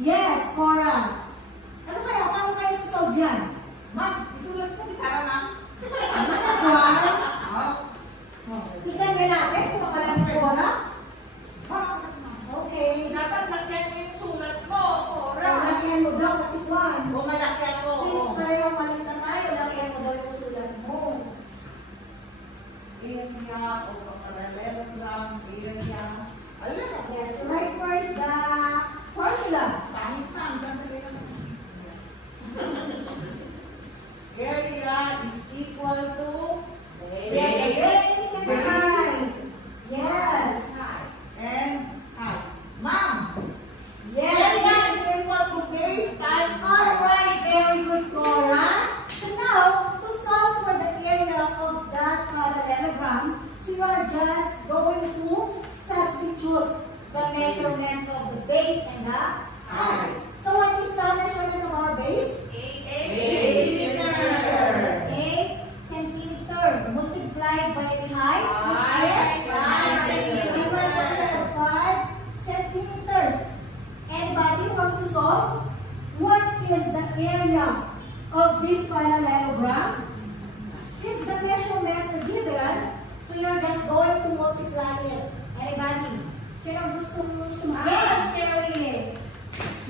Yes, Cora. Ano kaya? Paano kayo susolve yan? Ma'am, isulat ko sa ma'am. Ano ka, Cora? Tignan din natin kung akala ni Cora. Okay. Dapat magkano yung sulat mo, Cora. Lagyan mo daw kasi Juan. O malaki ako. Since pareho maliit na tayo, lagyan mo daw yung sulat mo. Area o parallelogram, area. Alam ako. Yes, to write first the formula. Pangit na, ang sandali lang. Area is equal to Base and height. Yes. and height. Ma'am, Yes. area is equal to base times Alright, very good, Cora. So now, to solve for the area of that parallelogram, so you are just going to substitute the measurement of the base and the height. So what is the measurement of our base? 8 centimeter multiplied by the height, which is 5 centimeters. Anybody wants to solve? What is the area of this parallelogram? Since the measurements are given, so you're just going to multiply it. Anybody? Sino gusto sumagot? Yes, Terry.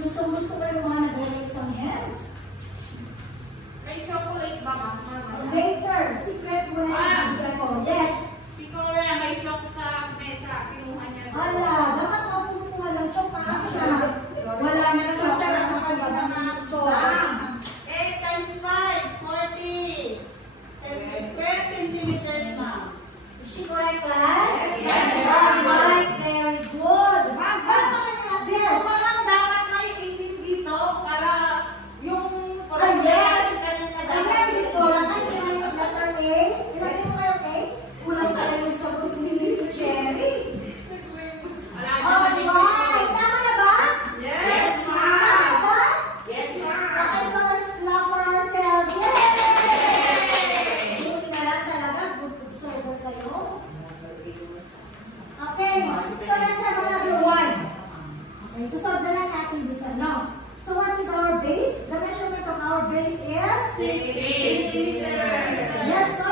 Gusto ko yung mga nag-release isang hands. May chocolate ba, ma'am? Later, secret mo na yung bibigyan ko. Yes. Si Cora may choc sa mesa. Kinuha niya. Ala, dapat ako kumuha ng chok na ako na. Wala na na chok na chok. 8 times 5, 40. Square centimeters, ma'am. Is she correct, class? Yes. Alright, very good. Ma'am, Yes. Ma'am, dapat may 18 dito para yung Yes. kanina Ayan dito, nakay yung letter A. Ilagay mo kayo A. Kulang pala yung sagot ni Cherry. Alright, tama na ba? Yes, Tama ma'am. ba? Yes, ma'am. Okay, so let's clap for ourselves. Yay! Buti na lang talaga, good observer kayo. Okay, so let's have another one. Okay, so solve na lang natin dito, no? So what is our base? The measurement of our base is? 6 centimeters. Yes, so